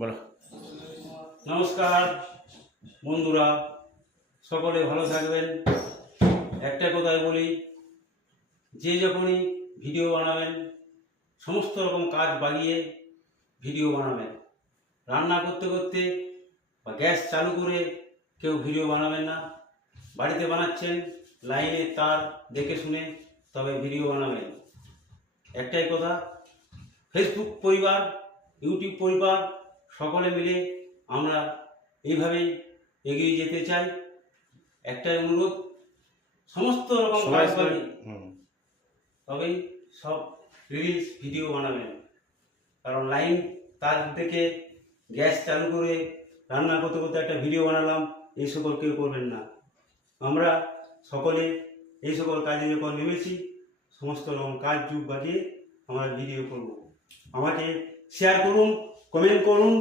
বলো। নমস্কার বন্ধুরা, সকলে ভালো থাকবেন। একটা কথাই বলি, যে যখনই ভিডিও বানাবেন সমস্ত রকম কাজ বাগিয়ে ভিডিও বানাবেন। রান্না করতে করতে বা গ্যাস চালু করে কেউ ভিডিও বানাবেন না। বাড়িতে বানাচ্ছেন, লাইনে তার দেখে শুনে তবে ভিডিও বানাবেন। একটাই কথা, ফেসবুক পরিবার, ইউটিউব পরিবার সকলে মিলে আমরা এইভাবেই এগিয়ে যেতে চাই। একটাই অনুরোধ, সমস্ত রকম কাজ বাকি তবেই সব রিলস ভিডিও বানাবেন। কারণ লাইন তার থেকে গ্যাস চালু করে রান্না করতে করতে একটা ভিডিও বানালাম, এই সকল কেউ করবেন না। আমরা সকলে এই সকল কাজে যখন নেমেছি, সমস্ত রকম কাজ যুগ বাজিয়ে আমরা ভিডিও করব। আমাকে শেয়ার করুন, কমেন্ট করুন।